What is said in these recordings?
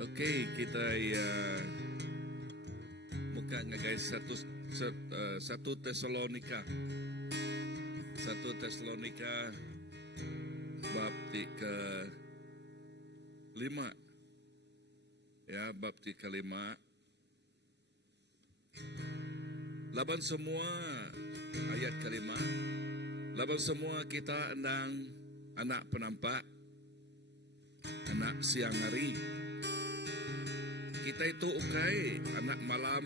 Okey, kita buka nga guys satu Tesalonika bab ke 5. Ya, bab ke 5. Laban semua ayat ke-5. Laban semua kita endang anak penampak, anak siang hari. Kita itu ukai anak malam,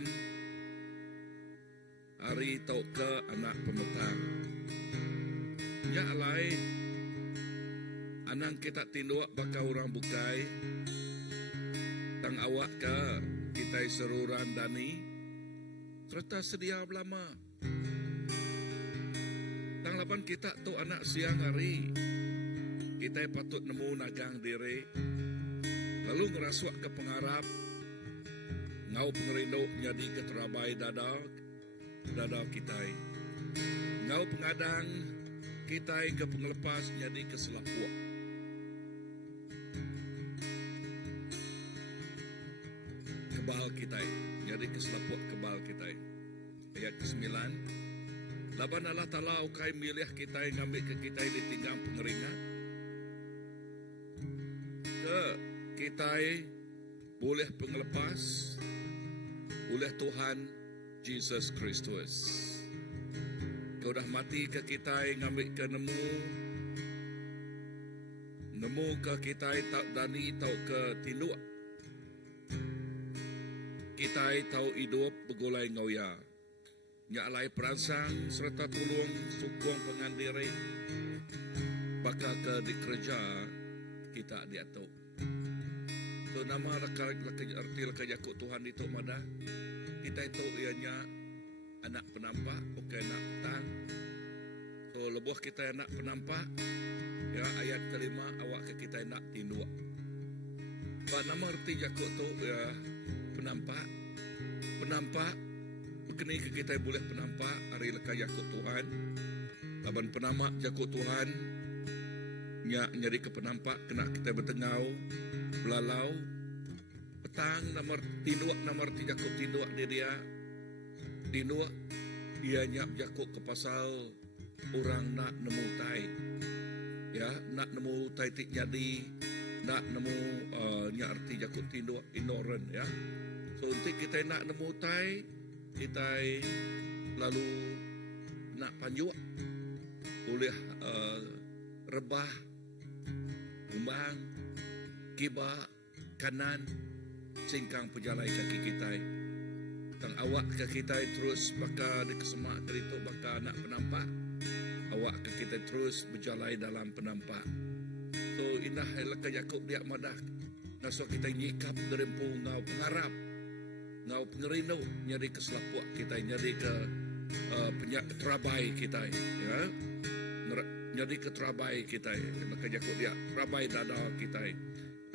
hari tau ke anak pemetang. Ya alai, anang kita tinduk baka orang bukai, tang awak ke kita seruran dani, serta sedia belama. Tang laban kita tu anak siang hari, kita patut nemu nagang diri, lalu ngerasuak ke pengarap, ngau pengerinduk jadi keterabai dada kita. Ngau pengadang kita ke pengelepas jadi keselapuak. Kebal kita jadi keselapuak kebal kita. Ayat ke-9. Laban Allah Ta'ala ukai milih kita ngambil ke kita ditinggal pengeringat. Ke kita boleh pengelepas oleh Tuhan Jesus Kristus. Kau dah mati ke kita ngambil ke nemu ke kita tak dani tau ke tinduk. Kita tahu hidup begulai ngoya. Nyalai perangsang serta tolong sukong pengandiri. Baka ke di kerja kita diatuk. So nama arti jakut Tuhan itu mada. Kita itu ianya anak penampak, bukan anak petang. So lebuh kita anak penampak. Ya ayat ke-5 awak ke kita anak tinduk. Nama arti jakut tu ya penampak. Kini kita boleh penampak hari lekai jakut Tuhan. Laban penamak jakut Tuhan. Nyari ke penampak kena kita bertengau, belalau. Petang nomor jakut tinduk dia. Tinduk ia nyak jakut ke pasal orang nak nemu tai. Ya, nak nemu tai tik jadi, nak nemu nyak arti jakut tinduk ignorant ya. So untuk kita nak nemu tai, kita lalu nak panjuk boleh rebah, umbang, kibak, kanan, singkang pejalai kaki kita. Tang awak ke kita terus baka di kesemak kerito baka nak penampak. Awak ke kita terus berjalai dalam penampak. So indah elaka Yakub dia madah. Naso kita nyikap derempu ngau pengarap. Ngau pengerino nyari keselapuak kita, nyari ke terabai kita ya. Nyari ke terabai kita. Elaka Yakub dia terabai dada kita.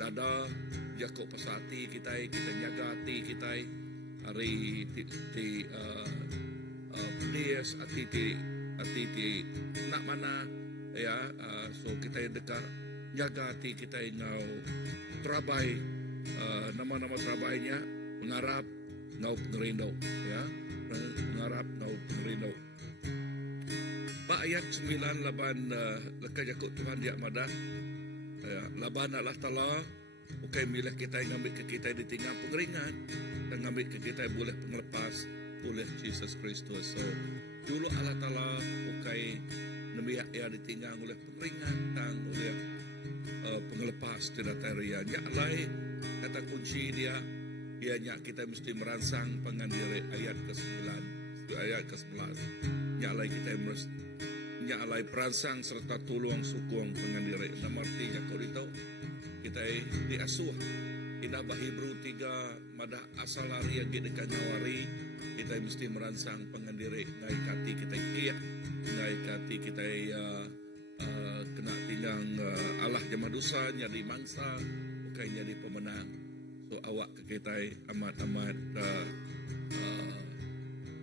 Dada Yakub pasati kita nyaga hati kita. Hari pedes hati nak mana ya. So kita dekat jaga hati kita ngau terabai nama-nama terabainya mengharap ngau pengerindo ya, mengharap ngau pengerindo. Pak ayat 9 laban lekas jakut Tuhan dia madah ya, laban Allah Ta'ala bukan milih kita ngambil ke kita ditinggal pengeringan dan ngambil ke kita boleh pengelepas oleh Jesus Kristus. So dulu Allah Ta'ala bukan nabi ya ditinggal oleh pengeringan dan oleh pengelepas tidak teriak. Nyalai kata kunci dia ianya kita mesti merangsang pengandiri ayat ke-9 ayat ke-11. Nyalai kita mesti nyalai perangsang serta tolong sukong pengandiri. Nama artinya kau tahu kita diasuh. Ina Hebrew 3 madah asal hari yang kita nyawari kita mesti merangsang pengandiri ngai kati kita iya ngai kati kita kena tinggal Allah jama dosa jadi mangsa bukan jadi pemenang. So awak ke kita amat-amat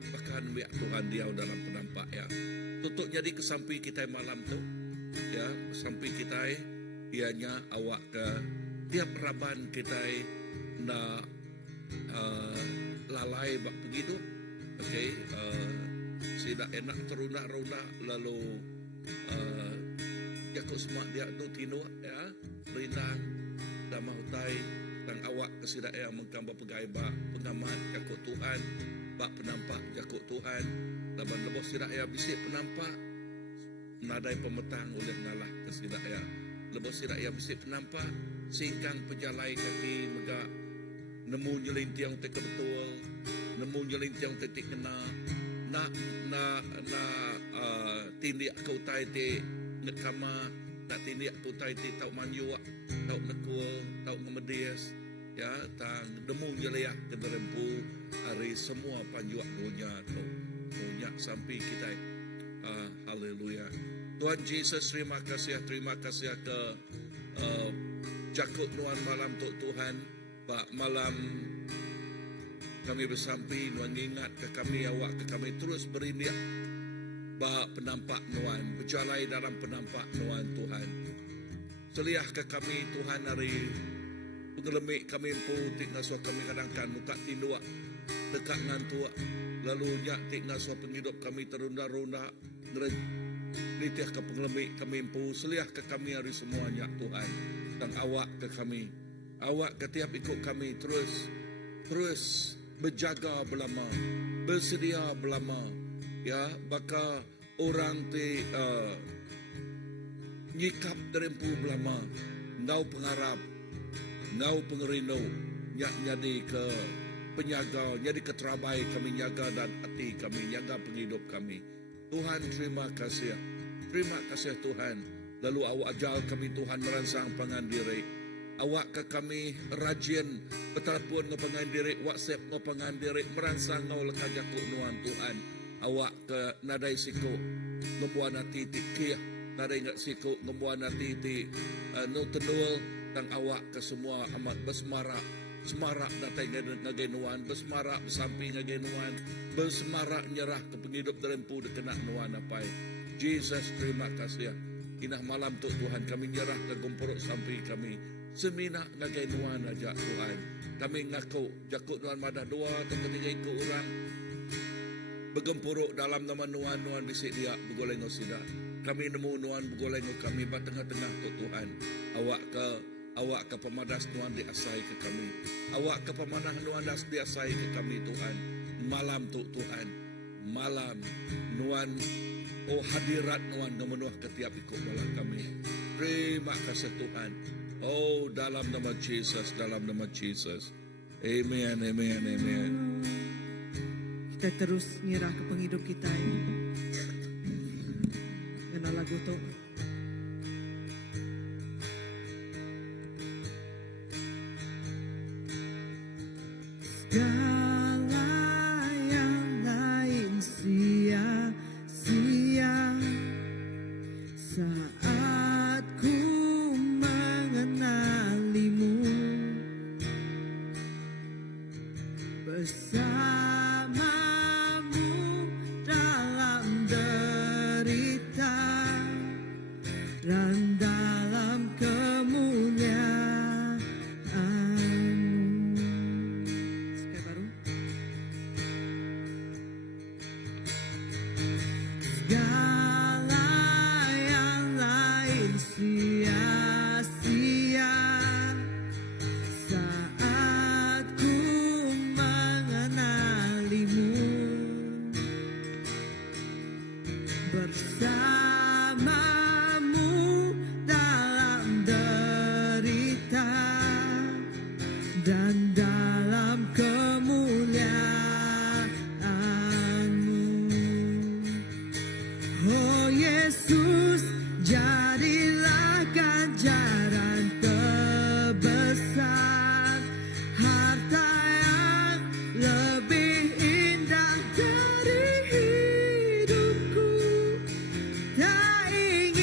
bahkan biak Tuhan dia dalam penampak ya. Tutup jadi kesampi kita malam tu ya, sampai kita ianya awak ke tiap raban kita na lalai bak penghidup. Okay, sida enak teruna-runa lalu jakut semak dia tu tino ya rinang dan mahutai dan awak kesida yang mengkamba pegai bak pengamat jakut Tuhan bak penampak jakut Tuhan laban lebos sida ya bisik penampak nadai pemetang oleh ngalah kesida ya lebos sida ya bisik penampak singkang pejalai kaki megak nemu nyelintiang teka betul nemu nyelintiang tetik kena na tindik kau tai te nekama nak tindik kau tai te tau manyuak tau nekul tau ngemedias ya tang nemu nyeliak ke derempu hari semua panjuak dunia tu dunia sampai kita haleluya. Tuhan Yesus terima kasih ke jakut nuan malam tu Tuhan pak malam kami bersampai nuan ingat ke kami awak ke kami terus berindik bah penampak nuan berjalai dalam penampak nuan Tuhan seliah ke kami Tuhan hari pengelemik kami pun tik ngaswa kami kadang-kadang muka tinduak dekat ngantuak lalu nyak tik ngaswa penghidup kami terunda-runda nitiah ke pengelemik kami pun seliah ke kami hari semuanya Tuhan dan awak ke kami awak ketiap ikut kami terus berjaga belama, bersedia belama, ya, baka orang te nyikap derempu belama, ngau pengharap, ngau pengerindu, nyak jadi ke penyaga, jadi ke terabai kami nyaga dan hati kami, nyaga penghidup kami. Tuhan terima kasih Tuhan. Lalu awak ajal kami Tuhan merangsang pangandiri. Awak ke kami rajin betapun ngopangan diri WhatsApp ngopangan diri merangsang ngau lekajakuk nuan Tuhan. Awak ke nadai siku ngebuan hati tikih nadai ngat siku ngebuan hati ti no tenul dan awak ke semua amat semarak datai ngagenuan besmarak besampi ngagenuan besmarak nyerah ke penghidup derempu dekena nuan apai. Jesus terima kasih. Inah malam tu Tuhan kami nyerah ke gempuruk sampai kami semina ngagai nuan aja Tuhan. Kami ngaku jakut nuan madah dua atau ketiga ikut orang bergempuruk dalam nama nuan bisik dia begoleng sida. Kami nemu nuan begoleng kami batengah-tengah tu Tuhan. Awak ke pemadas nuan diasai ke kami. Awak ke pemanah nuan das diasai ke kami Tuhan. Malam tu Tuhan. Malam nuan hadirat nuan memenuh ketiap ikut malam kami. Terima kasih Tuhan. Oh dalam nama Jesus. Amen. Kita terus nyerah ke penghidup kita ini. Dengan lagu tu. Segala yang lain sia-sia saat ku mengenalimu bersamamu dalam derita dan dalam kemuliaan. Sekali baru. Segala yang lain sia-sia saat ku mengenalimu bersamamu dalam derita dan dalam kemuliaan-Mu. Oh Yesus, jadilah ganjaran terbesar, harta yang lebih indah dari hidupku. Tak ingin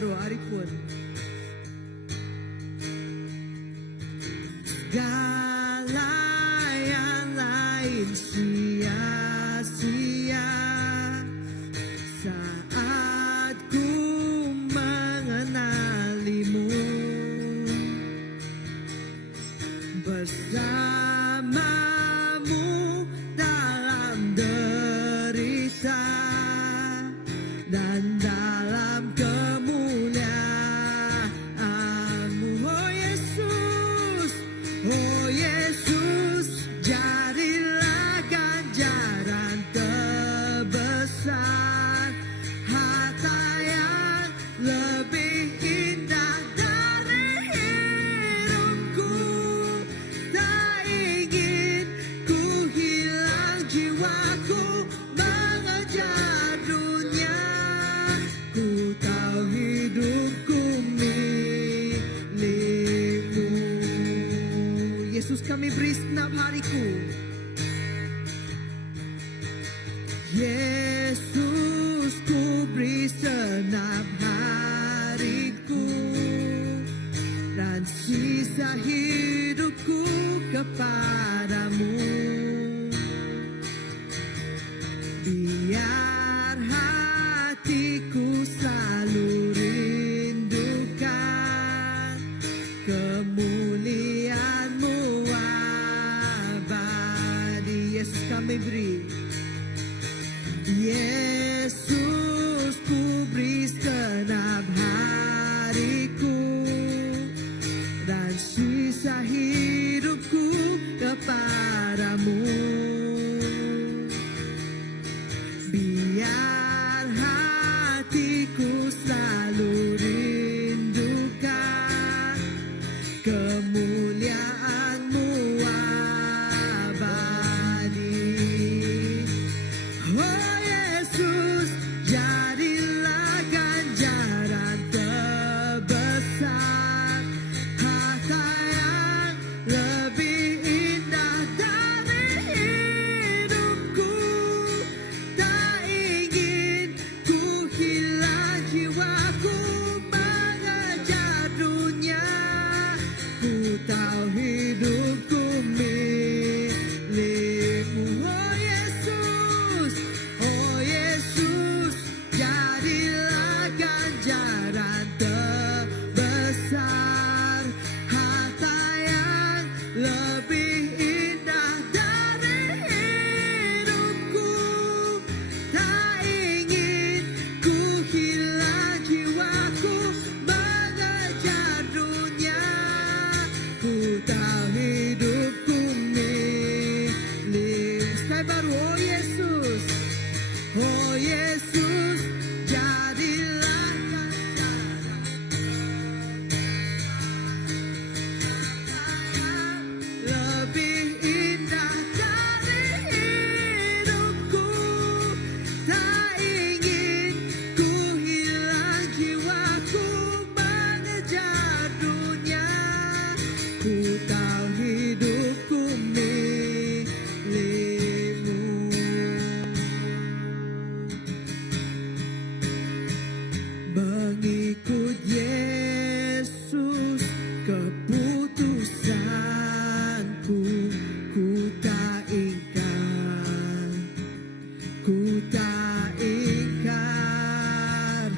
baru hari pun. Segala yang lain sia-sia saat ku mengenalimu. Bersamamu dalam derita dan dalam kemuliaan-Mu, oh Yesus, oh Yesus, jadilah ganjaran terbesar, harta yang lebih indah dari hidupku. Tak ingin ku hilang jiwaku mengejar dunia. Ku tahu hidupku milik-Mu. Yesus, kami beri segenap hariku. Yesus, ku beri segenap hariku dan sisa hidupku kepadamu. Biar hatiku selalu rindukan kemuliaan-Mu abadi. Yesus, kami beri. Yesus, ku beri segenap hariku dan sisa hidupku kepadamu. Biar hatiku selalu rindukan kemuliaan-Mu abadi. Oh Yesus, jadilah ganjaran terbesar, harta yang lebih indah dari hidupku. Tak ingin ku hilang jiwaku mengejar dunia. Ku tahu hidupku milik-Mu, oh Yesus, oh Yesus, jadilah ganjaran terbesar, harta yang lebih indah dari hidupku. Tak ingin ku hilang jiwaku mengejar dunia. Ku tahu hidupku milik. Sekali baru, oh Yesus, oh Yesus, jadilah ganjaran lebih indah dari hidupku. Tak ingin ku hilang jiwaku mengejar dunia. Ku tahu hidupku milik-Mu. Mengikut Yesus keputusanku, ku tak ingkar, ku tak ingkar.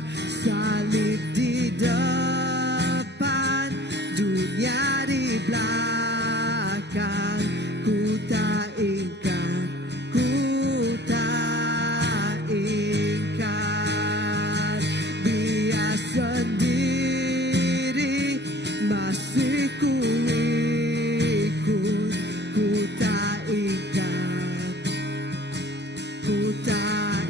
Salib di depan, dunia di belakang. Ku tak ingkar, ku tak ingkar. Biar sendiri masih ku ikut. Ku tak ingkar, ku tak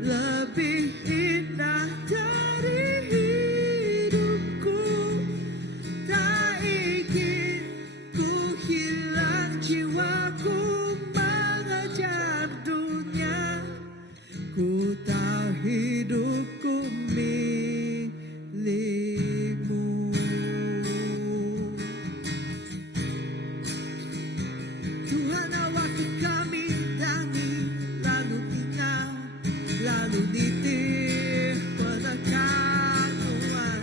lebih indah dari hidupku. Tak ingin ku hilang jiwaku mengejar dunia. Ku tahu hidupku milikmu. Tuhan waktu kami tangi, lalu tinggal, lalu nitip menekan Tuhan.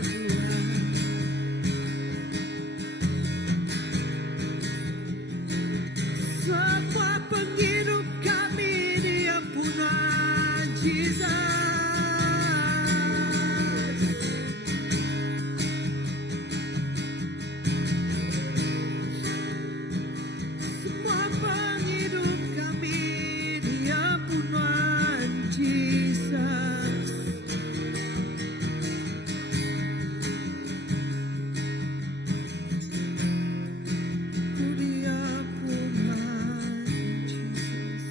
Semua penghidup kami diampunan Jesus. Semua penghidup kami diampunan Jesus. Ku diampunan Jesus.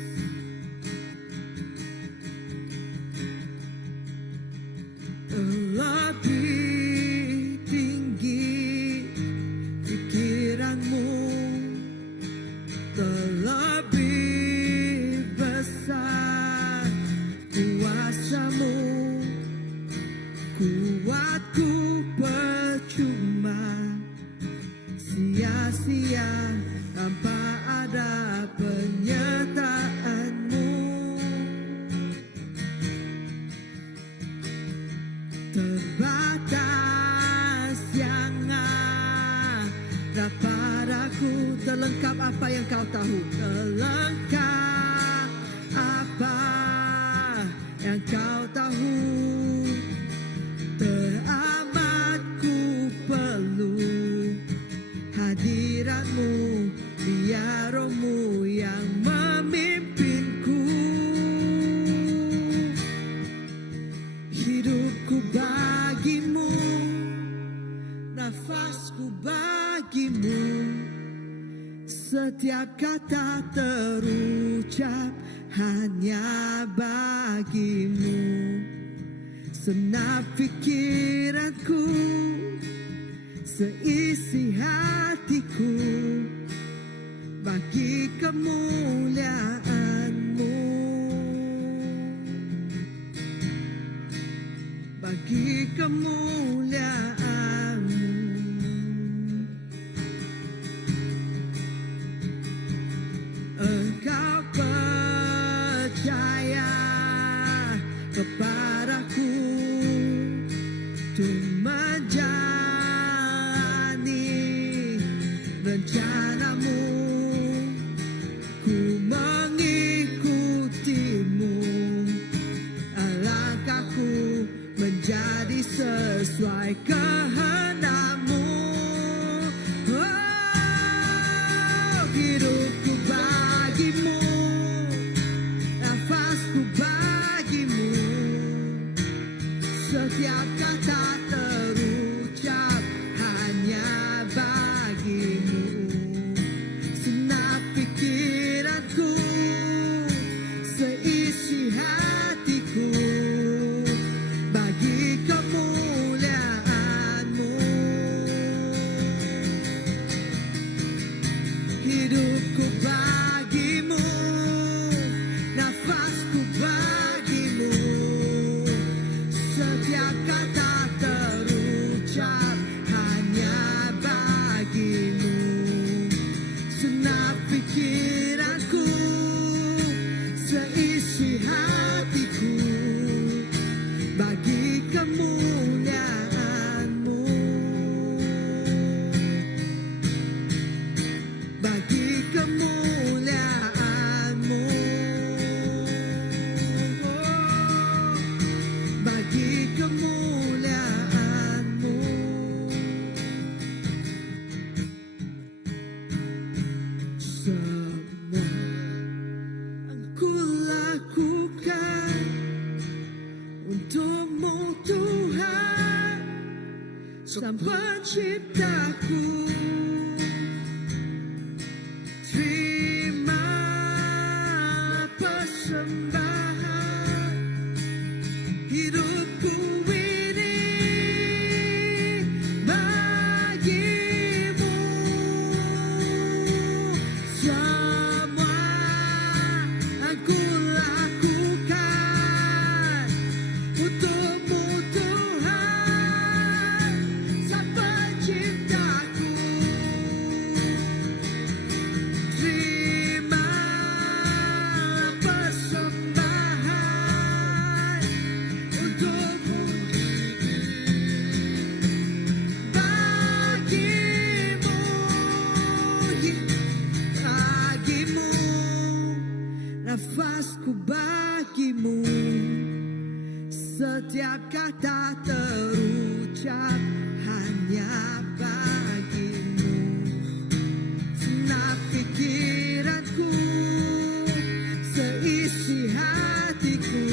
Lebih tinggi pikiranmu, terlebih besar kuasamu. Kuatku percuma, sia-sia tanpa ada penyertaanmu. Terbatas yang ada padaku, terlengkap apa yang kau tahu. Terlengkap apa yang kau tahu. Teramat ku perlu hadiratmu, biar rohmu yang memimpinku. Hidupku bagimu, nafasku bagimu. Setiap kata terucap hanya bagimu. Senap pikiranku, seisi hatiku, bagi kemuliaan-Mu, bagi kemuliaan-Mu. Engkau percaya kepadaku untuk menjalani rencana-Mu. Ku mengikutimu, langkahku menjadi sesuai kehendak-Mu. Oh, hidupku bagimu, nafasku bagimu. Setiap kata terucap hanya bagimu. Senap pikiranku, seisi hatiku, bagi kemuliaan-Mu. Hidupku bagimu, nafasku bagimu. Setiap kata terucap hanya bagimu. Senap pikiranku, seisi hatiku, bagi kemuliaan-Mu, bagi kemuliaan-Mu, oh, bagi kemuliaan-Mu. Semua yang ku lakukan untuk-Mu Tuhan, Sang Penciptaku. Terima persembahan untukmu Tuhan, Sang Penciptaku. Terima persembahan untukmu, bagimu, nafasku bagimu, setiap kata terucap hanya bagimu. Segenap pikiranku, seisi hatiku,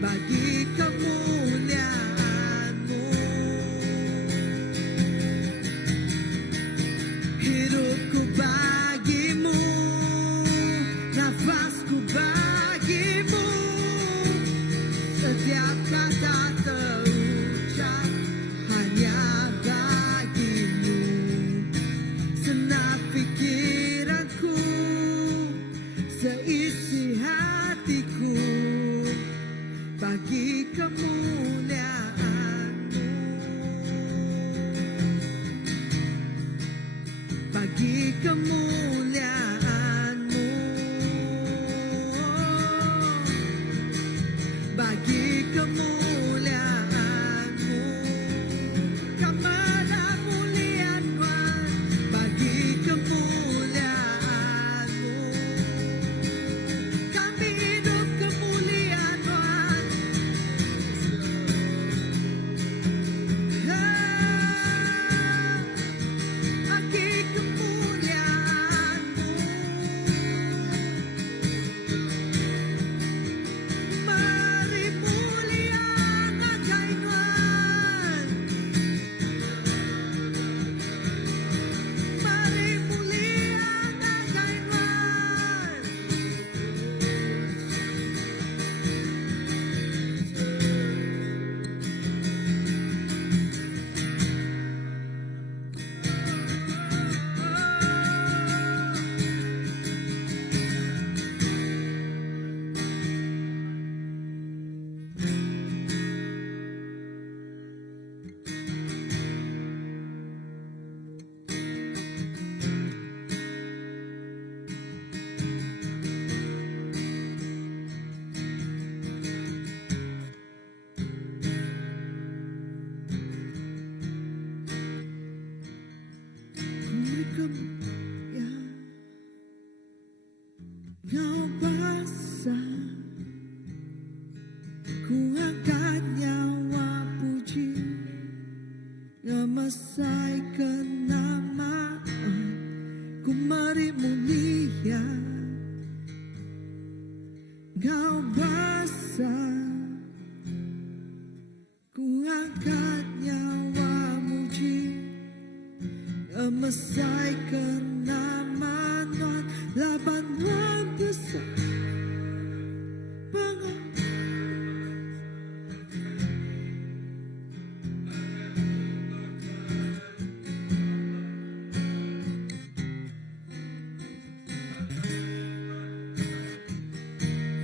bagi kemuliaan-Mu. Hidupku bagimu, nafasku bagimu, setiap kata terucap hanya bagimu. Segenap pikiranku, seisi hatiku, bagi kemuliaan-Mu, bagi kemuliaan-Mu, bagi kemuliaan-Mu. Kemuliaan Tuhan, bagi kemuliaan-Mu. Kami hidup kemuliaan Tuhan. Bagi kemuliaan-Mu. Mari muliakan Tuhan. Mari muliakan Tuhan. Kau basah, ku angkat nyawa puji, ngemasai kenamaan, ku mari mulia. Kau basah, ku angkat nyawa muji, ngemasai kenamaan Tuhan. Labanan besar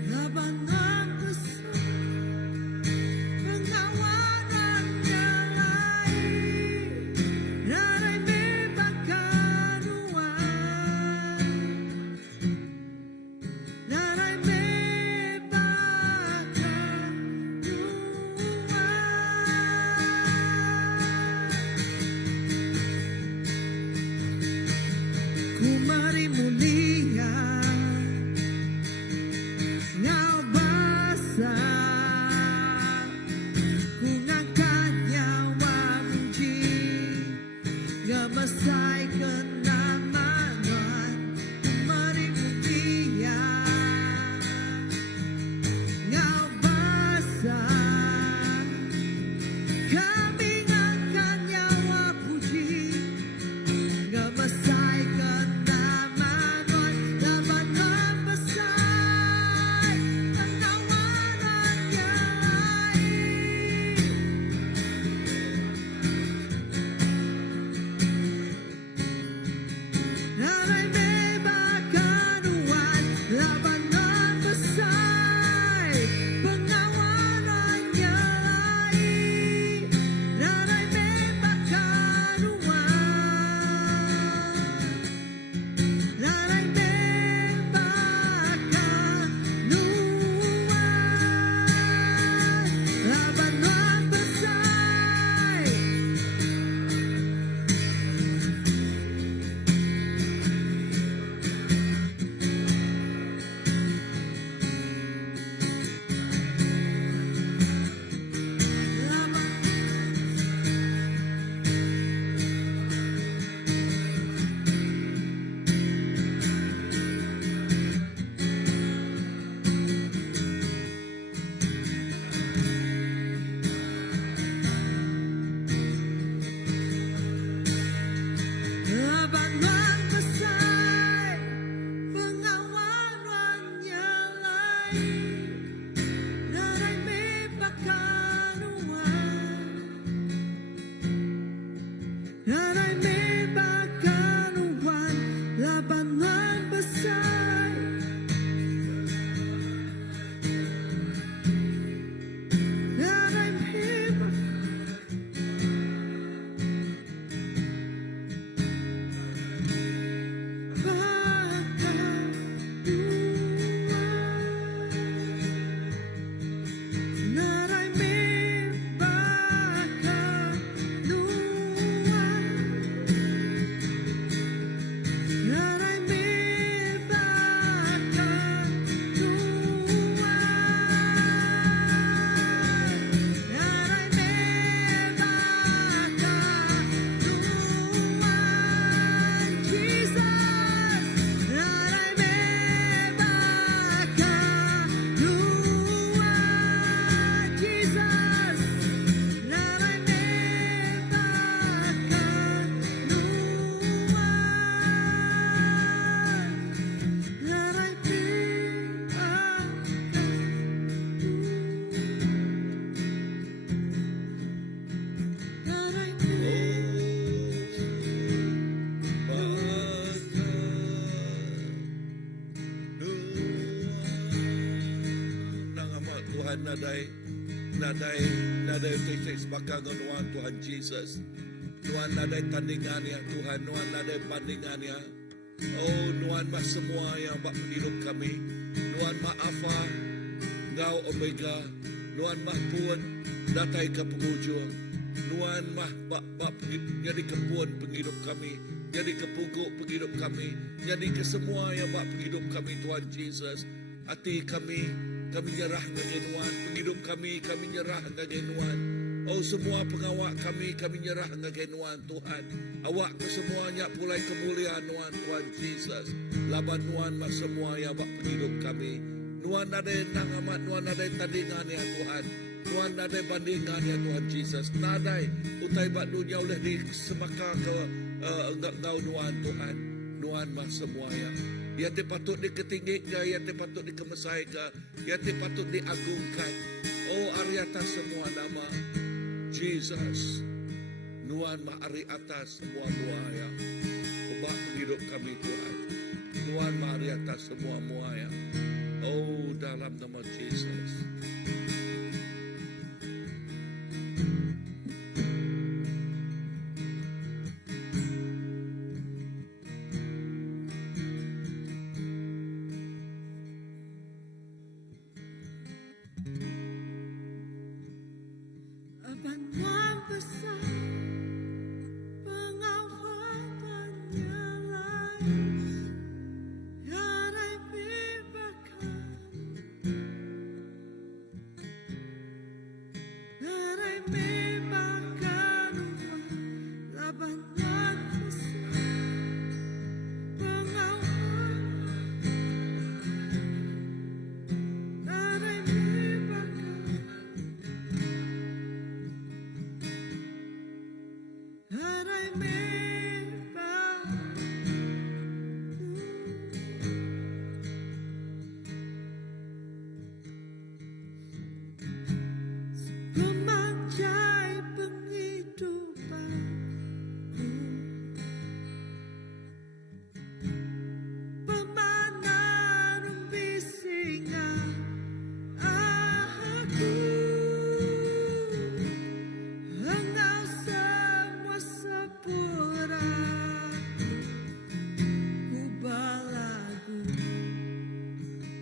labanan besar, pengawanan yang lain, narai membakar ruang, narai membakar ruang. Ku mari mulia, Ngau basah, ku ngangkat nyawa muji, ngemasai kenamaan, ku mari mulia. Ngau basah, kami ngangkat nyawa puji, ngemasai kenamaan, labanan besar, pengawanan Tuhan nadai titik sebakangan Tuhan Jesus. Tuhan nadai tandingan ya Tuhan, Tuhan nadai bandingan ya. Oh Tuhan mah semua yang bak hidup kami. Tuhan mah Alpha, Engkau Omega. Tuhan mah pun datai ke penghujung. Tuhan mah bak jadi kepuan penghidup kami, jadi kepuguk penghidup kami, jadi ke semua yang bak penghidup kami Tuhan Jesus. Hati kami nyerah ngagin Tuhan, penghidup kami nyerah ngagin Tuhan. Oh semua pengawak kami nyerah ngagin Tuhan. Awak ke semuanya pulai kemuliaan Tuhan Jesus. Laban Tuhan mah semua yang bak penghidup kami. Tuhan ada nang amat, Tuhan ada tandingan ya Tuhan. Tuhan ada bandingan ya Tuhan Jesus. Nadai utai bak dunia oleh di semaka ke engkau Tuhan. Tuhan mah semuanya. Ya te patut diketinggikan, ya te patut dikemesaikan, ya te patut diagungkan. Oh ari atas semua nama Jesus. Tuhan mah ari atas semua muaya. Ubah hidup kami Tuhan. Tuhan mah ari atas semua muaya. Oh dalam nama Jesus. Abang besar pengawatannya lain, yarai bebakan, yarai bebakan, laban besar pengawatan, yarai bebakan. That I may bow. Pemanjai penghidupanku, pemanan bisingan aku. Engkau semua sepura, ku balagu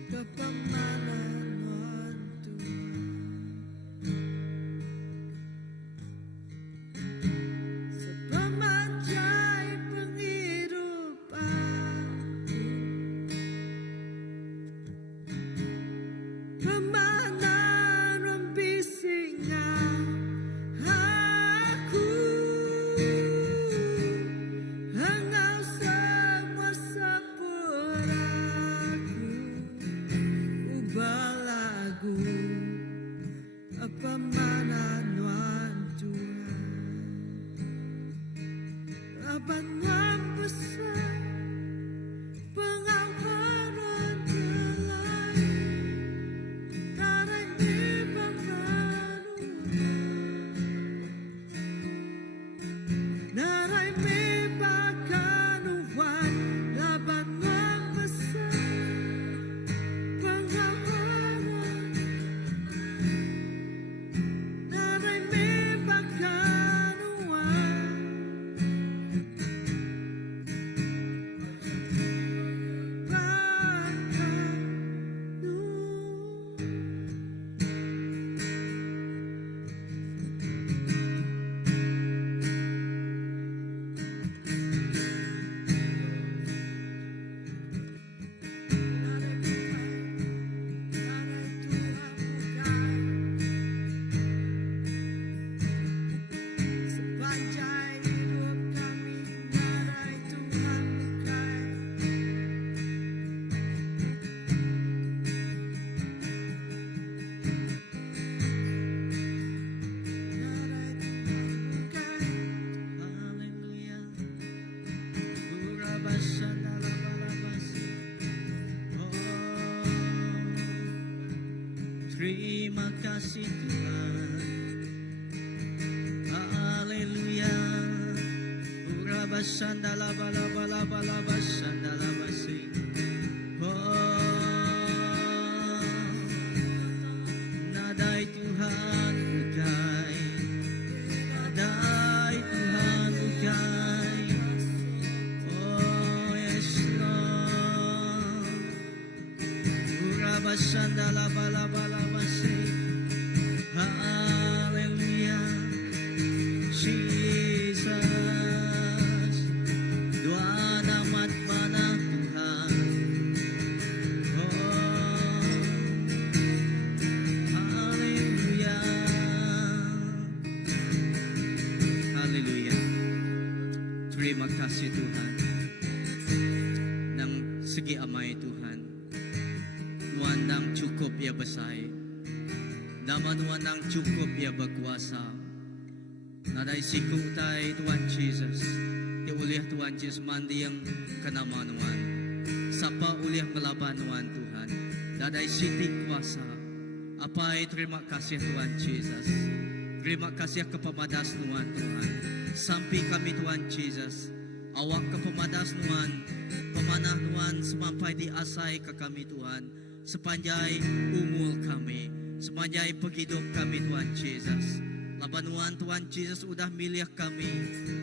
kepemanan Tuhan. Sepemanjai penghidupanku, pemanan bisingan aku. Engkau semua sepuraku, ubah lagu pemanan Tuhan. Laban besar pengawaran lain, karena dibakan narai bebakan uwan, laban besar pengawaran, narai bebakan uwan, bahkan sepanjang hidup kami, narai Tuhan bukan. Narai Tuhan bukan. Haleluya. Urabasandalabalabasi. Terima kasih Tuhan. Haleluya. Urabasandalabalabalabalabasandalabasi. Tuhan ukay, daday Tuhan ukay. Oh yes Lord. Urabasanda la bala bala basi. Hallelujah. Jesus. Doa namat mana Tuhan. Oh. Hallelujah. Hallelujah. Terima kasih Tuhan. Nang segi amay Tuhan. Tuhan nang cukup ya besay. Naman Tuhan nang cukup ya berkuasa. Naday siku tay Tuhan Jesus. Di uliah Tuhan Jesus mandi yang kenaman Tuhan. Sapa uliah melaban Tuhan Tuhan. Naday siti kuasa. Apay terima kasih Tuhan Jesus. Terima kasih kepamadas Tuhan Tuhan. Sampai kami Tuhan Jesus. Awak kepamadas Tuhan. Pemanah Tuhan sampai di asai ke kami Tuhan. Sepanjang umur kami. Sepanjang penghidup kami Tuhan Jesus. Laban Tuhan Jesus udah milih kami.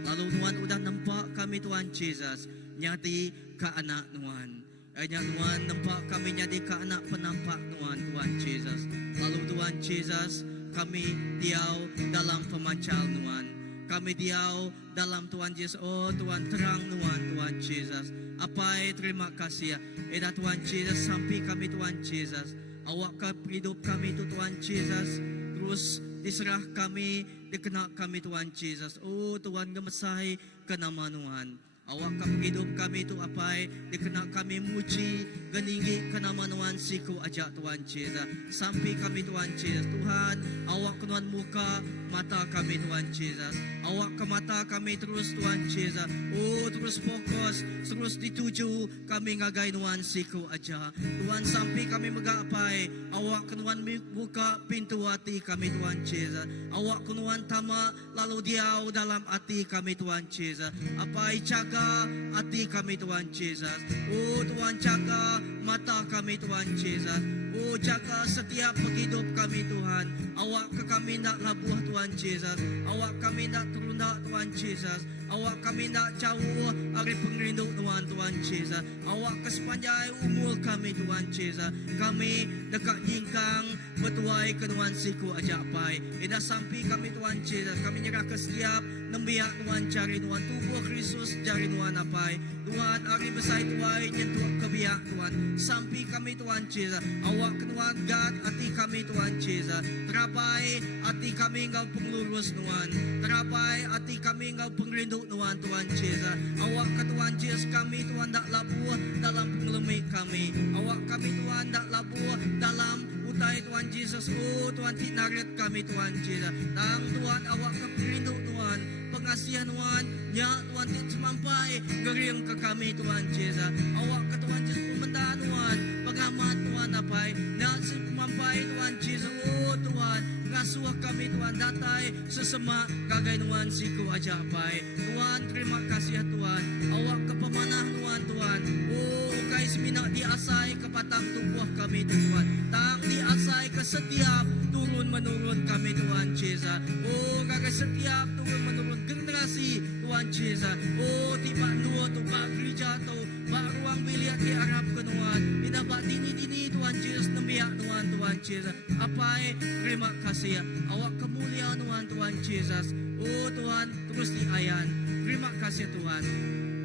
Lalu Tuhan udah nampak kami Tuhan Jesus. Nyati ke anak Tuhan. Tuhan nampak kami nyati ke anak penampak Tuhan Jesus. Lalu Tuhan Jesus kami diau dalam pemancal Tuhan. Kami diau dalam Tuhan Jesus. Oh Tuhan terang Tuhan Jesus. Apa terima kasih ya. Edah Tuhan Jesus sampai kami Tuhan Jesus. Awak ke hidup kami itu Tuhan Jesus. Terus diserah kami, dikenak kami Tuhan Jesus. Oh Tuhan gemesai ke nama Tuhan. Awak ke hidup kami itu apa? Dikenak kami muji, geninggi ke nama Tuhan siku ajak Tuhan Jesus. Sampai kami Tuhan Jesus. Tuhan, awak ke Tuhan muka mata kami Tuhan Jesus. Awak ke mata kami terus Tuhan Jesus. Oh terus fokus, terus dituju kami ngagai Tuhan siku aja. Tuhan sampai kami megapai. Awak ke Tuhan buka pintu hati kami Tuhan Jesus. Awak ke Tuhan tama lalu diau dalam hati kami Tuhan Jesus. Apa jaga hati kami Tuhan Jesus. Oh Tuhan jaga mata kami Tuhan Jesus. Oh jaga setiap hidup kami Tuhan. Awak ke kami nak labuh Tuhan Jesus. Awak kami nak terunda Tuhan Jesus. Awak kami nak jauh dari pengrindu Tuhan Jesus. Awak ke sepanjang umur kami Tuhan Jesus. Kami dekat jingkang bertuai ke Tuhan siku ajak pai. Ida sampai kami Tuhan Jesus. Kami nyerah ke setiap nembiak Tuhan cari Tuhan. Tubuh Kristus cari Tuhan apai. Tuhan hari besar tuai nyentuh kebiak Tuhan. Sampai kami Tuhan Jesus. Awak ke Tuhan God hati kami Tuhan Jesus. Terapai hati kami engkau penglurus Tuhan. Terapai hati kami engkau pengrindu Tuhan Jesus. Awak ke Tuhan Jesus kami Tuhan tak labuh dalam pengelemik kami. Awak kami Tuhan tak labuh dalam utai Tuhan Jesus. Oh Tuhan tinaret kami Tuhan Jesus. Tang Tuhan awak ke pengrindu Tuhan. Pengasihan Tuhan, ya Tuhan tidak semampai geriang ke kami Tuhan Jesus. Awak ke Tuhan Jesus pembendahan Tuhan, pengamat Tuhan apa? Tidak semampai Tuhan Jesus. Oh Tuhan, ngasuh kami Tuhan datai sesemak gagai Tuhan siku aja apa? Tuhan terima kasih ya Tuhan. Awak ke pemanah Tuhan. Oh kai semina diasai ke patang tubuh kami Tuhan. Tang diasai ke setiap turun menurun kami Tuhan Jesus. Oh gagai setiap turun menurun generasi Tuhan Jesus. Oh tiba dua tu bak gereja tu bak ruang bilik di Arab ke Tuhan. Ina bak dini Tuhan Jesus nembiak Tuhan Jesus. Apa terima kasih ya. Awak kemuliaan Tuhan Jesus. Oh Tuhan terus diayan. Terima kasih Tuhan.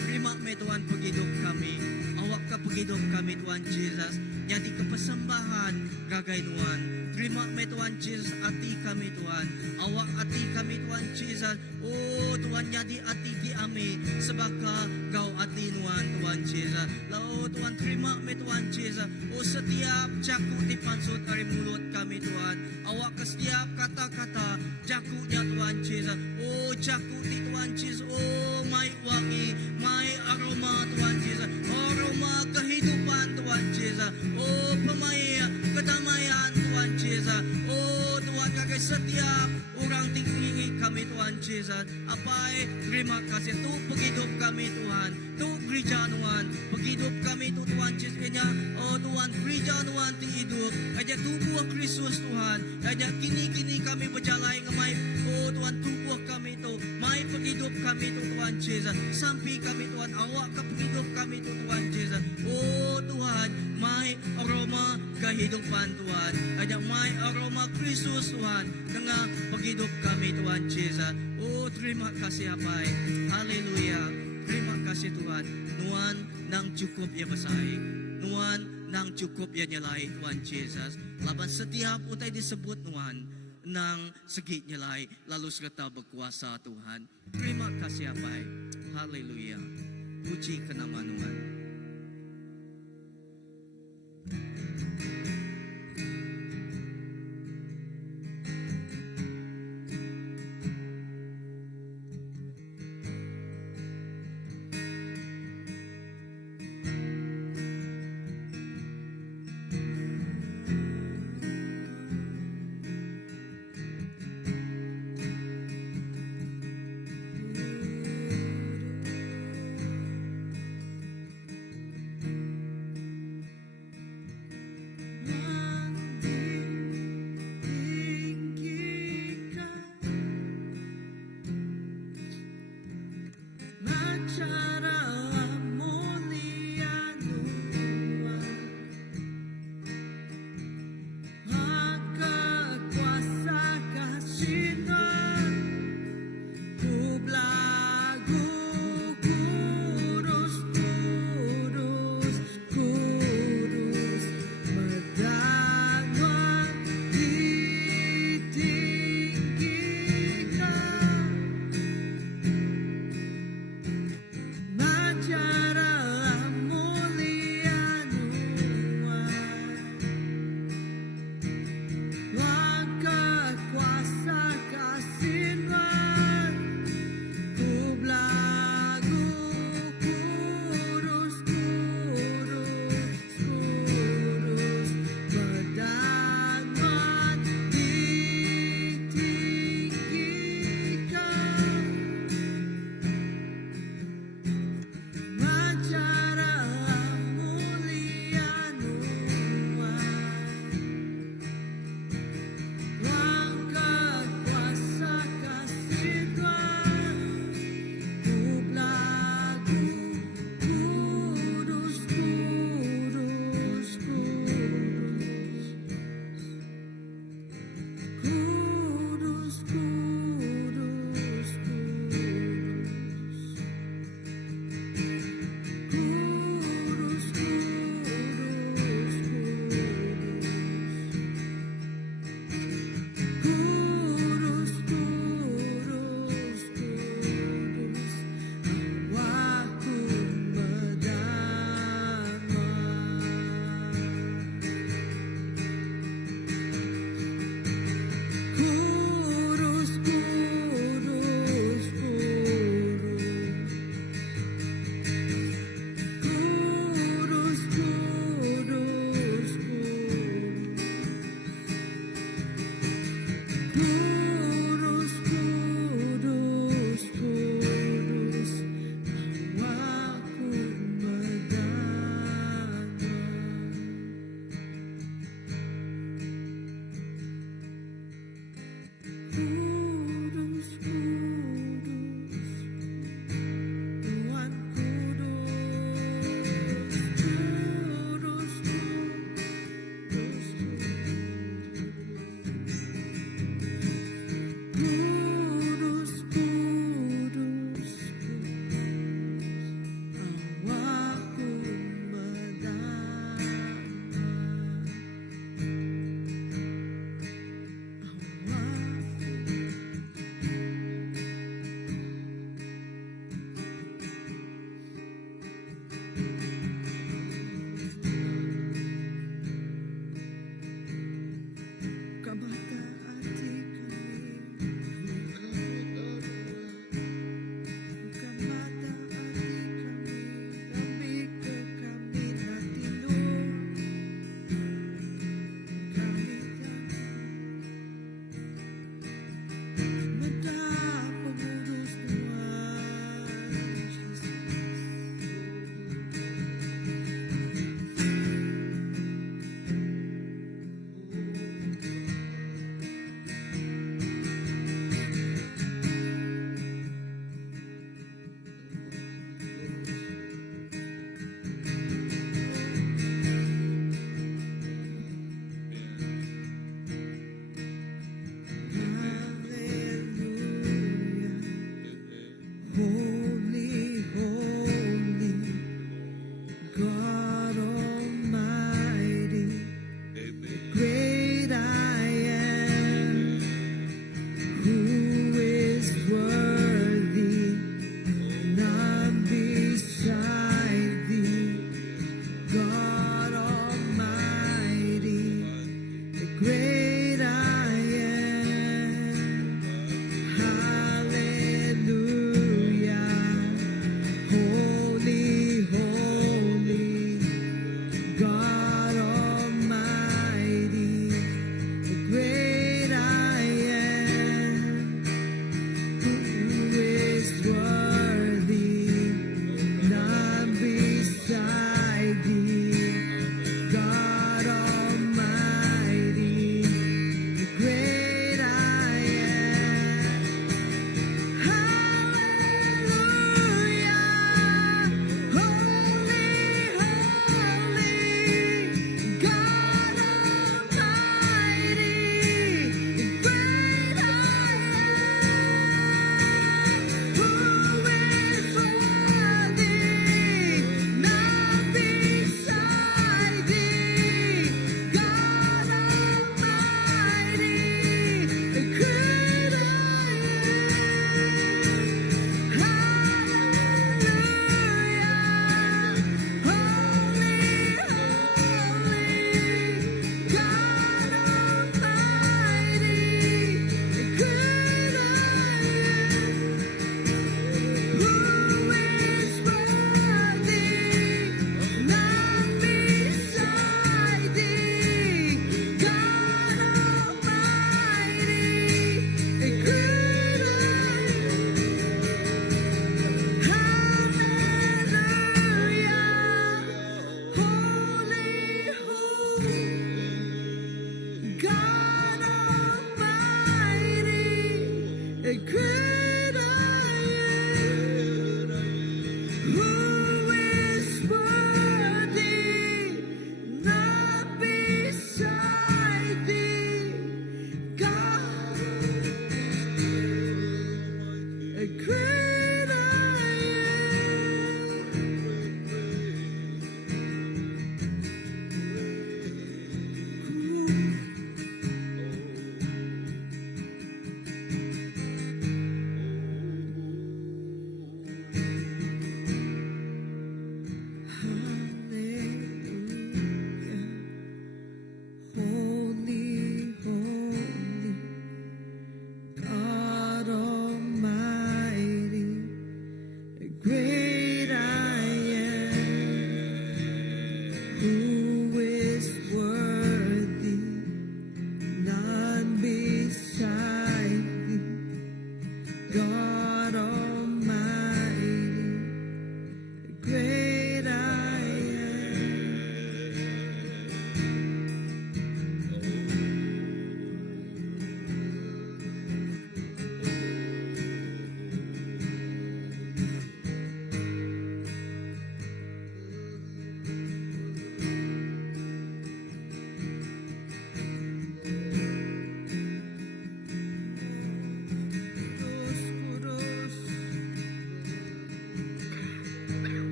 Terima me Tuhan penghidup kami. Awak ke penghidup kami Tuhan Jesus. Jadi kepersembahan gagai Tuhan. Terima me Tuhan Jesus hati kami Tuhan. Awak hati kami Tuhan Jesus. Oh Tuhan jadi hati kami. Sebaka kau hati Tuhan Jesus. Lalu Tuhan terima me Tuhan Jesus. Oh setiap jaku dipansut dari mulut kami Tuhan. Awak ke setiap kata-kata jakunya Tuhan Jesus. Oh jaku di Tuhan Jesus. Oh mai wangi, mai aroma Tuhan Jesus. Aroma kehidupan Tuhan Jesus. Oh pemaya kedamaian Tuhan Jesus. Oh Tuhan kakek setiap orang tinggi kami kami Tuhan Jesus. Apai, terima kasih tu paghidup kami Tuhan. Tu gereja Tuhan, paghidup kami tu Tuhan Jesus kanya. Oh Tuhan, gereja Tuhan ti hidup. Aja tubuh Kristus Tuhan. Aja kini kami berjalan ngamai. Oh Tuhan, tubuh kami tu. Mai paghidup kami tu Tuhan Jesus. Sampai kami Tuhan, awak ka paghidup kami tu Tuhan Jesus. Oh Tuhan, may aroma kehidupan Tuhan. Aja may aroma Kristus Tuhan. Dengan paghidup kami Tuhan Jesus. Oh terima kasih Apai. Haleluya. Terima kasih Tuhan. Nuan nang cukup ya besai. Nuan nang cukup ya nyalai Tuhan Jesus. Laban setiap utai disebut Nuan nang segi nyalai lalu serta berkuasa Tuhan. Terima kasih Apai. Haleluya. Puji ke nama Tuhan.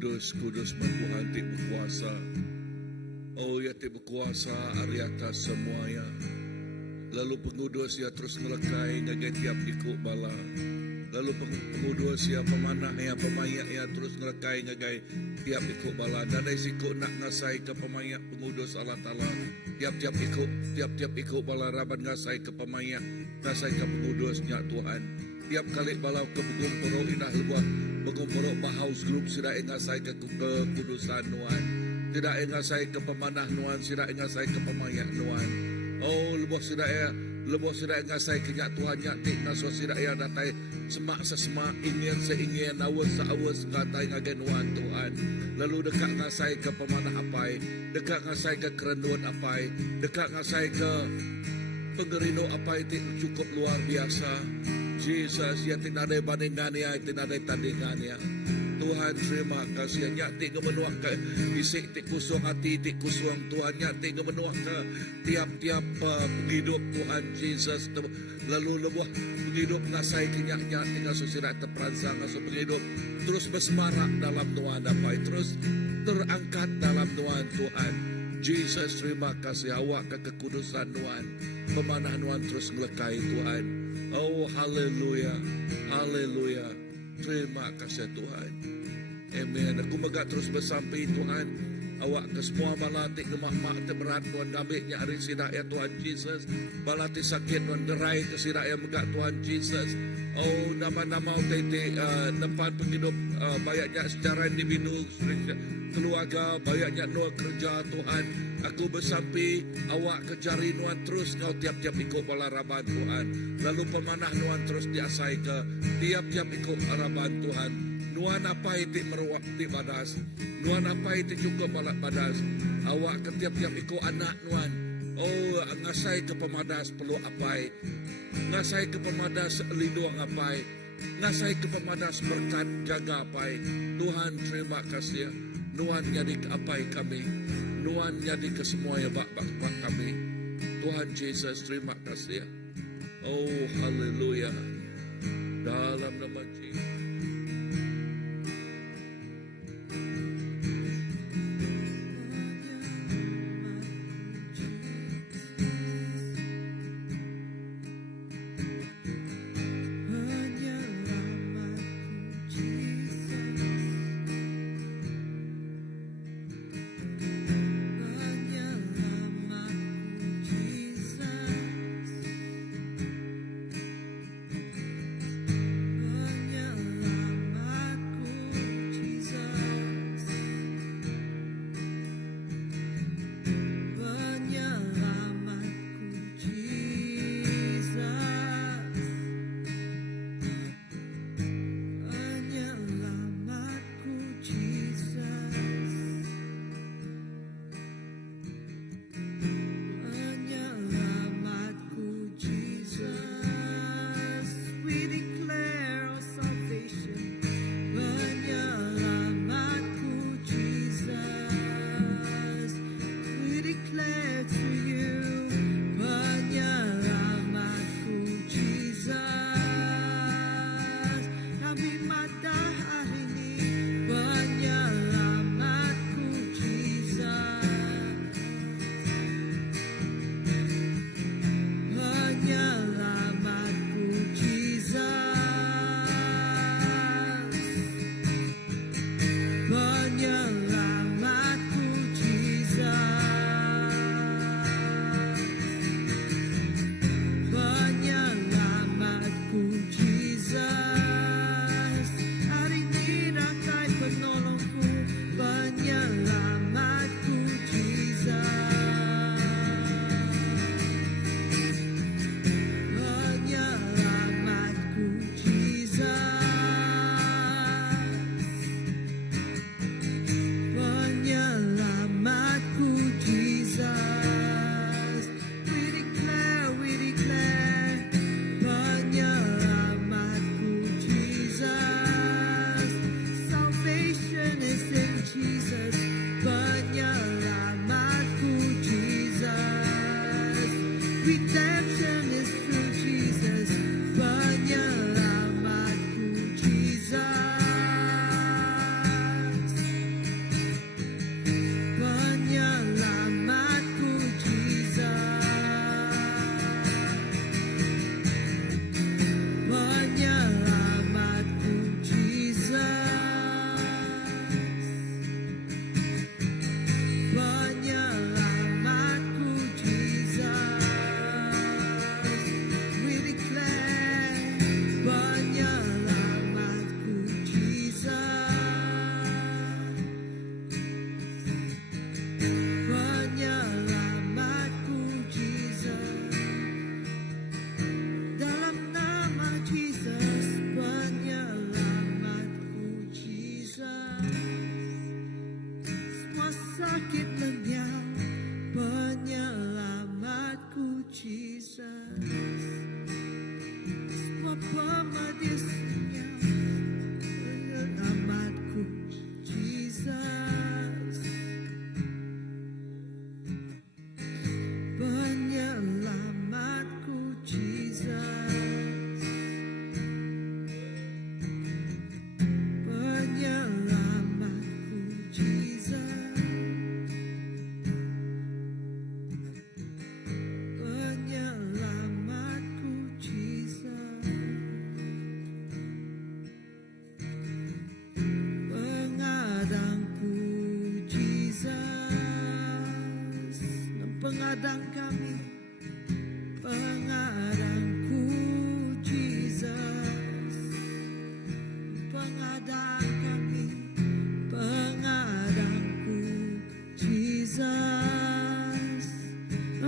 Kudus, kudus man Tuhan ti berkuasa. Oh ya ti berkuasa ari atas semuanya. Lalu pengudus ya terus ngelekai ngagai tiap iko bala. Lalu pengudus ya pemanah ya pemayak ya terus ngelekai ngagai tiap iko bala. Dan dari siku nak ngasai ke pemayak pengudus Allah Ta'ala. Tiap-tiap iko bala raban ngasai ke pemayak, ngasai ke pengudusnya Tuhan. Tiap kali bala ke begum perok inah lebuah, begum perok bahaus grup sida ngasai ke kudusan Tuhan. Tidak ngasai ke pemanah Tuhan, sida ngasai ke pemayak Tuhan. Oh lebuah sida ngasai ke nyak Tuhan nyak tik naswa sida ya datai semak sesemak ingin seingin awas seawas ngatai ngagen Tuhan. Lalu dekat ngasai ke pemanah apai, dekat ngasai ke kerenduan apai, dekat ngasai ke pengerino apai itu cukup luar biasa. Jesus ya tidak ada bandingannya, tidak ada tandingannya. Tuhan terima kasih. Nyati gemenuah ke isi ti kusung hati ti kusung Tuhan. Nyati gemenuah ke tiap-tiap penghidup Tuhan Jesus. Lalu lebuh penghidup ngasai kenyak-nyak tinggal susirat terperansang ngaso penghidup terus bersemarak dalam Tuhan apai, terus terangkat dalam Tuhan. Jesus terima kasih awak ke kekudusan Tuhan. Pemanah Tuhan terus melekai Tuhan. Oh haleluya, haleluya. Terima kasih Tuhan. Amen. Aku megak terus bersampai Tuhan. Awak ke semua balati ke mak-mak teberat Tuhan gambiknya hari sidak ya Tuhan Jesus. Balati sakit Tuhan gerai ke sidak ya megak Tuhan Jesus. Oh nama-nama tete depan penghidup banyaknya secara individu keluarga banyaknya nuah kerja Tuhan. Aku bersampai awak kejari Tuhan terus kau tiap-tiap ikut balaraban Tuhan. Lalu pemanah Tuhan terus diasai ke tiap-tiap ikut araban Tuhan. Nuan apa itu meruak ti badas. Nuan apa itu cukup balak badas. Awak ke tiap-tiap ikut anak Nuan. Oh ngasai ke pemadas perlu apai. Ngasai ke pemadas lindung apai. Ngasai ke pemadas berkat jaga apai. Tuhan terima kasih. Nuan jadi ke apai kami. Nuan jadi ke semua ya bak kami. Tuhan Jesus terima kasih. Oh haleluya. Dalam nama Jesus.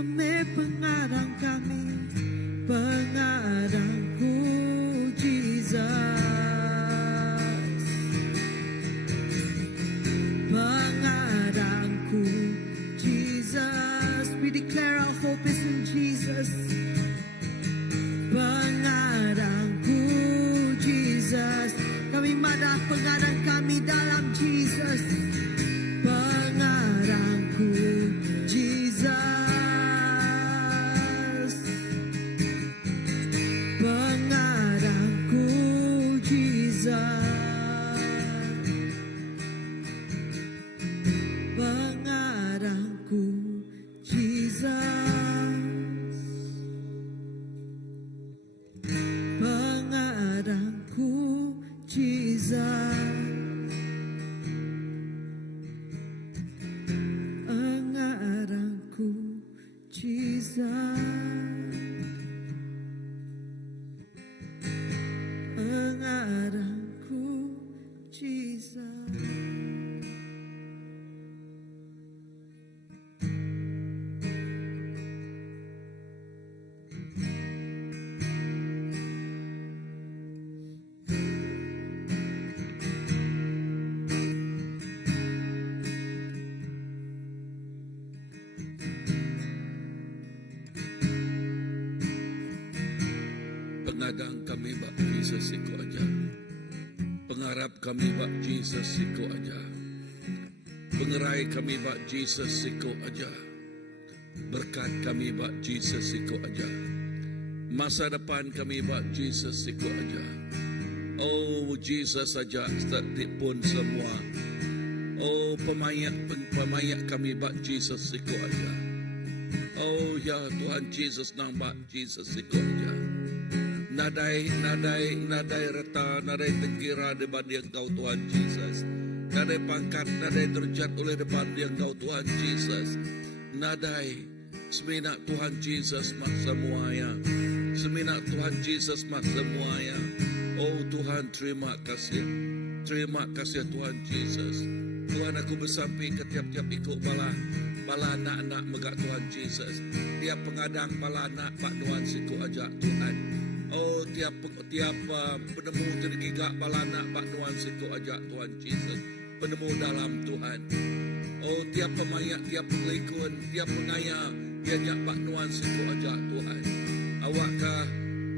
Kami pengarang kami, pengarangku Jesus. Pengarangku Jesus. We declare our hope is in Jesus. Pengarangku Jesus. Kami madah pengarang kami dalam Jesus. Pengarangku Jesus. Pengarangku Jesus. Pengarangku Jesus. Pengarangku Jesus. Pengarangku Jesus. Pengarangku Jesus. Pengadang kami bak Jesus iko aja. Pengarap kami bak Jesus iko aja. Pengerai kami bak Jesus iko aja. Berkat kami bak Jesus iko aja. Masa depan kami bak Jesus iko aja. Oh Jesus saja setiap pun semua. Oh pemayak kami bak Jesus iko aja. Oh ya Tuhan Jesus nampak Jesus iko aja. Nadai reta, nadai tengkira depan dia Engkau Tuhan Yesus. Nadai pangkat, nadai derajat oleh depan dia Engkau Tuhan Yesus. Nadai seminak Tuhan Yesus mak semuanya. Seminak Tuhan Yesus mak semuanya. Oh Tuhan terima kasih. Terima kasih Tuhan Yesus. Tuhan aku bersampai ke tiap-tiap ikut bala anak-anak megak Tuhan Yesus. Tiap pengadang bala anak Pak Nuan siku ajak Tuhan. Oh tiap penemu tergigak balana Pak Nuan siku ajak Tuhan Yesus. Penemu dalam Tuhan. Oh tiap pemayak, tiap pengelikun, tiap pengaya diajak Pak Nuan siku ajak Tuhan. Awakkah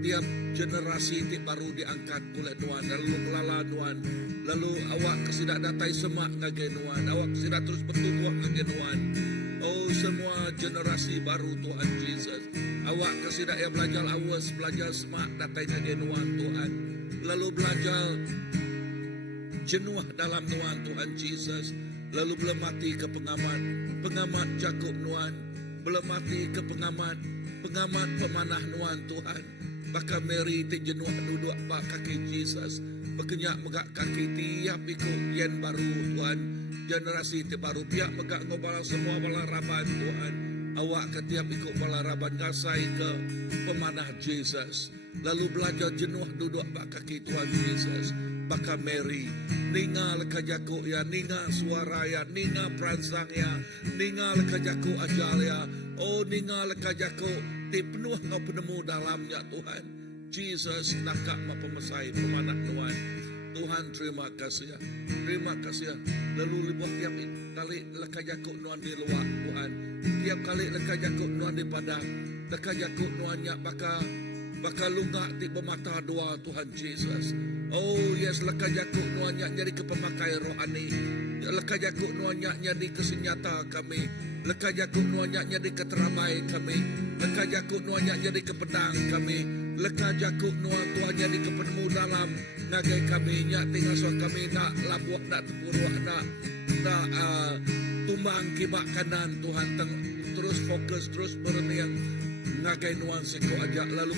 tiap generasi tiap baru diangkat oleh Nuan, lalu melala Nuan, lalu awak kesidak datai semak ngagai Nuan, awak kesidak terus bertumbuh ngagai Nuan. Oh semua generasi baru Tuhan Yesus. Awak kesidak yang belajar awas, belajar semak datai ngagai Nuan Tuhan. Lalu belajar jenuh dalam Nuan Tuhan Yesus. Lalu belum mati ke pengamat Jakub Nuan. Belum mati ke pengamat pemanah Nuan Tuhan. Bahkan Mary ti jenuh duduk pak kaki Yesus. Berkenyak megak kaki tiap ikut yen baru Tuhan. Generasi ti baru biak megak ngobala semua balaraban Tuhan. Awak ketiap ikut balaraban ngasai ke pemanah Yesus. Lalu belajar jenuh duduk pak kaki Tuhan Yesus. Bahkan Mary ningal kajaku ya, ningal suara ya, ningal peransang ya, ningal kajaku ajal ya. Oh ningal kajaku di penuh ngau penemu dalamnya Tuhan. Jesus nakak ma pemesai pemanah Tuhan. Tuhan terima kasih ya. Terima kasih ya. Lalu libuh tiap kali lekajaku Nuan di luar Tuhan. Tiap kali lekajaku Nuan di padang. Lekajaku Nuannya bakal lunga di pemata doa Tuhan Jesus. Oh yes, lekajaku Nuannya jadi kepemakai rohani. Lekajaku Nuannya jadi kesenyata kami. Lekajaku Nuannya jadi keteramai kami. Lekajaku Nuannya jadi kepedang kami. Lekajaku Nuan Tuhan jadi kepenemu dalam nagai kami nya tinggal suah kami nak labuak nak tepuruak nak tumbang kibak kanan Tuhan terus fokus terus berniang ngagai Nuan siku ajak lalu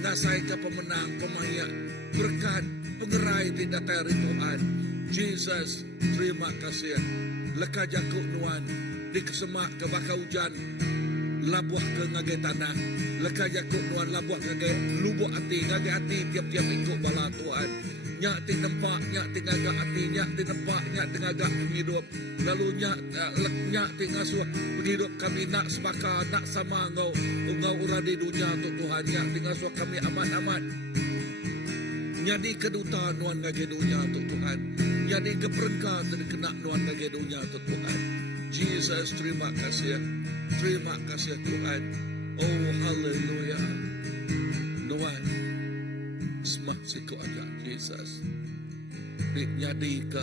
ngasai ke pemenang pemayak berkat pengerai tidak dari Tuhan Jesus. Terima kasih lekajaku Nuan di kesemak ke baka hujan labuah ke ngagai tanah. Lekajaku Nuan labuah ngagai lubuk hati tiap-tiap ikut bala Tuhan. nya tinampak nya tingaga hati nya tinampak nya tingaga hidup lalu nya leknya tingasuh hidup kami nak semaka nak sama ngau ura di dunia tu Tuhan nya tingasuh kami amat-amat nyadi kedutaan nuan ngage dunia tu Tuhan nyadi keperengka dari kena nuan ngage dunia tu Tuhan. Jesus, terima kasih Tuhan. Oh haleluya nuan semak siku aja Jesus nyadi ke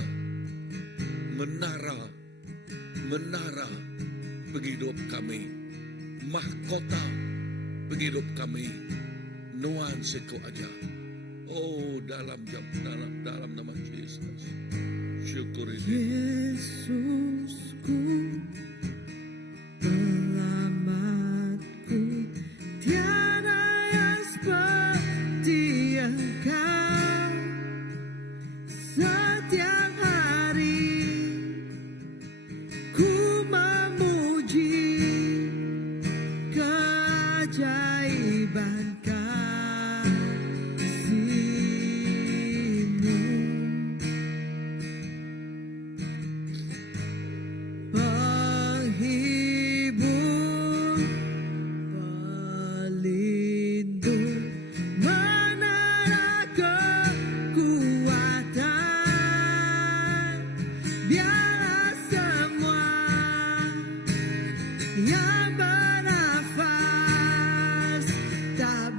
menara penghidup kami, mahkota penghidup kami, nuan siku aja. Oh dalam nama Yesus, syukuri dia. Yesusku, selamatku, tiada yang seperti Engkau. Setiap hari ku memuji keajaiban kasih-Mu. Penghibur, pelindung, menara kekuatan. Biarlah semua yang bernafas tak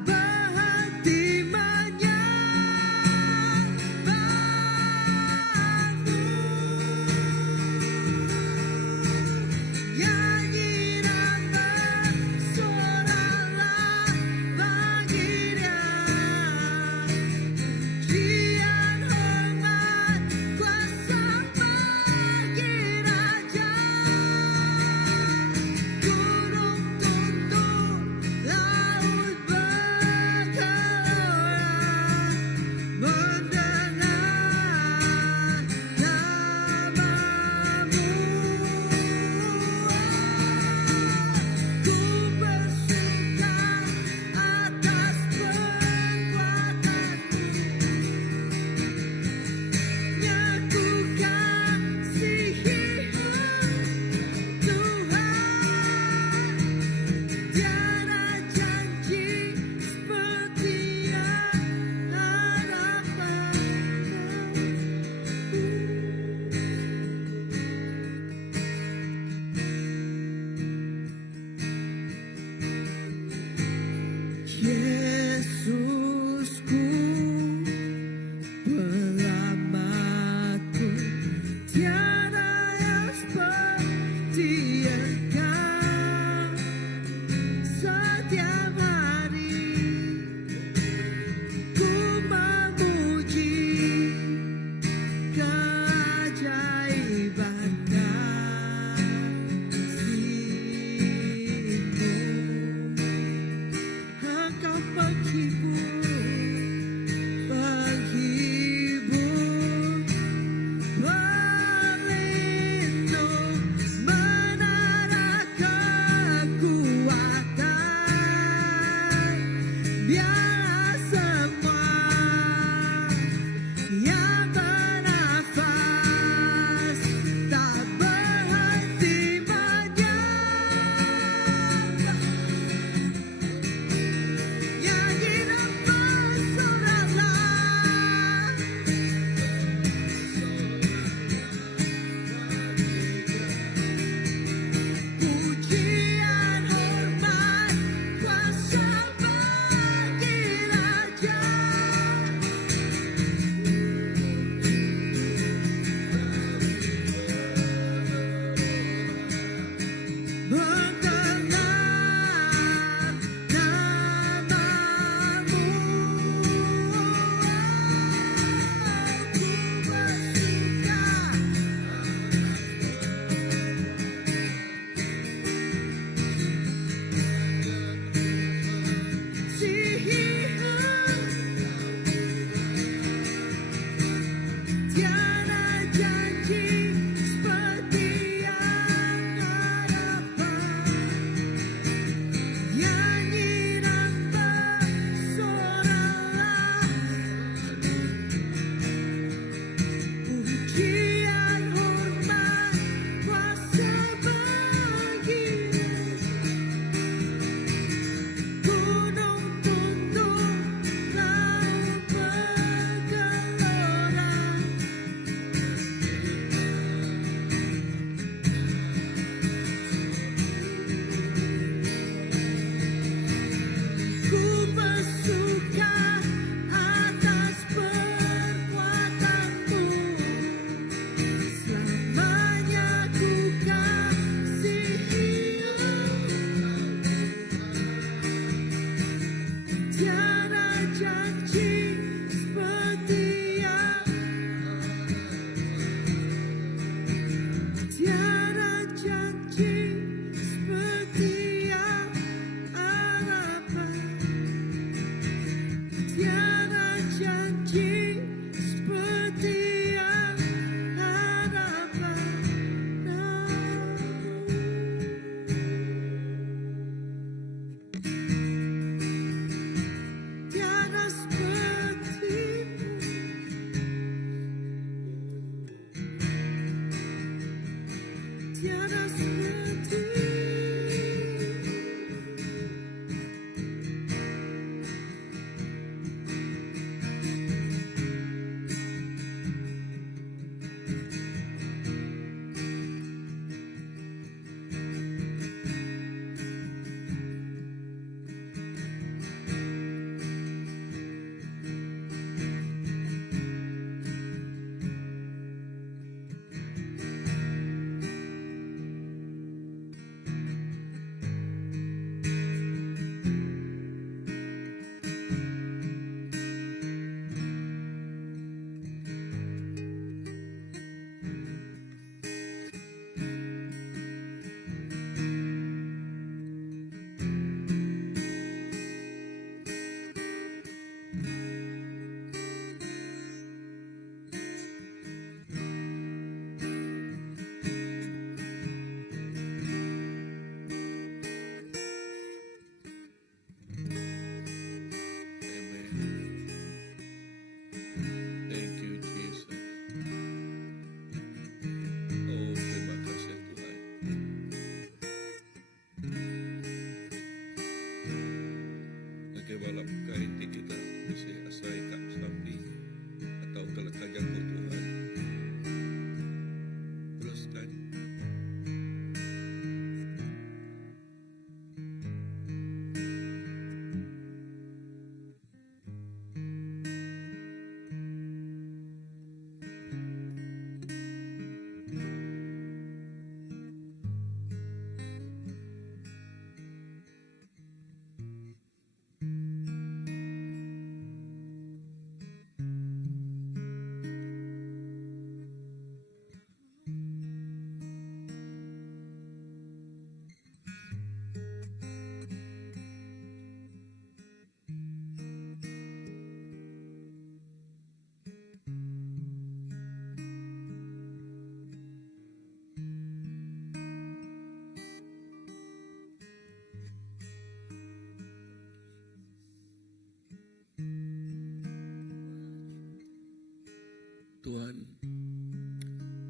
Tuhan,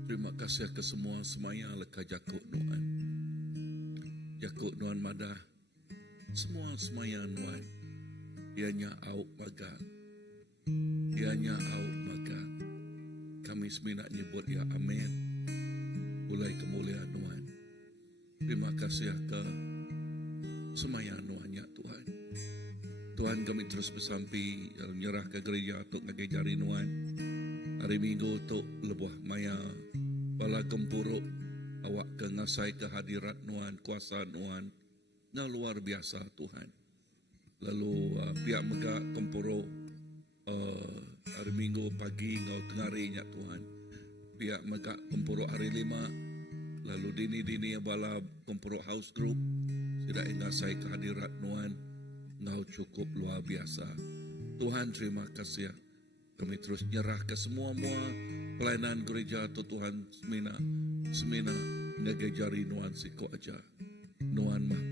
terima kasih ke semua semaya leka jakuk Nuan. Jakuk Nuan madah. Semua semaya Nuan. Ianya au maga. Ianya au maga. Kami semina nyebut ya amin. Mulai kemuliaan Nuan. Terima kasih ke semaya Nuan ya Tuhan. Tuhan kami terus bersampi menyerah ke gereja untuk ngagejari Nuan. Hari Minggu untuk lebuah maya bala gempuruk awak ke ngasai kehadirat Nuan, kuasa Nuan nga luar biasa Tuhan. Lalu pihak mega gempuruk hari Minggu pagi ngau tengarinya Tuhan. Pihak mega gempuruk hari 5 lalu dini-dini bala gempuruk house group sudah ngasai kehadirat Nuan ngau cukup luar biasa. Tuhan terima kasih. Kami terus nyerah ke semua-mua pelayanan gereja tu Tuhan semina ngagejari Nuan siko aja. Nuan mah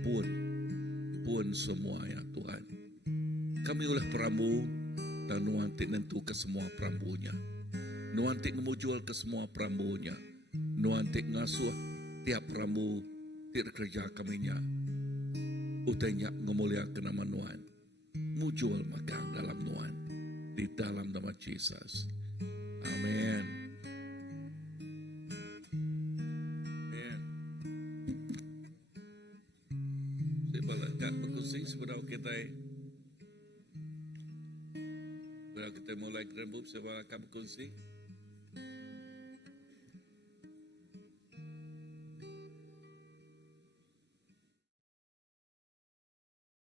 pun semua ya Tuhan. Kami oleh perambu dan Nuan tik nentu ke semua perambunya. Nuan tik ngemujul ke semua perambunya. Nuan tik ngasuh tiap perambu tik kerja kaminya. Utainya ngemuliakan nama Nuan. Mujul magang dalam Nuan. Di dalam nama Yesus. Amin. Amin. Sebab enggak berkusing sebelum kita mulai kerembuk sebab akan berkusing.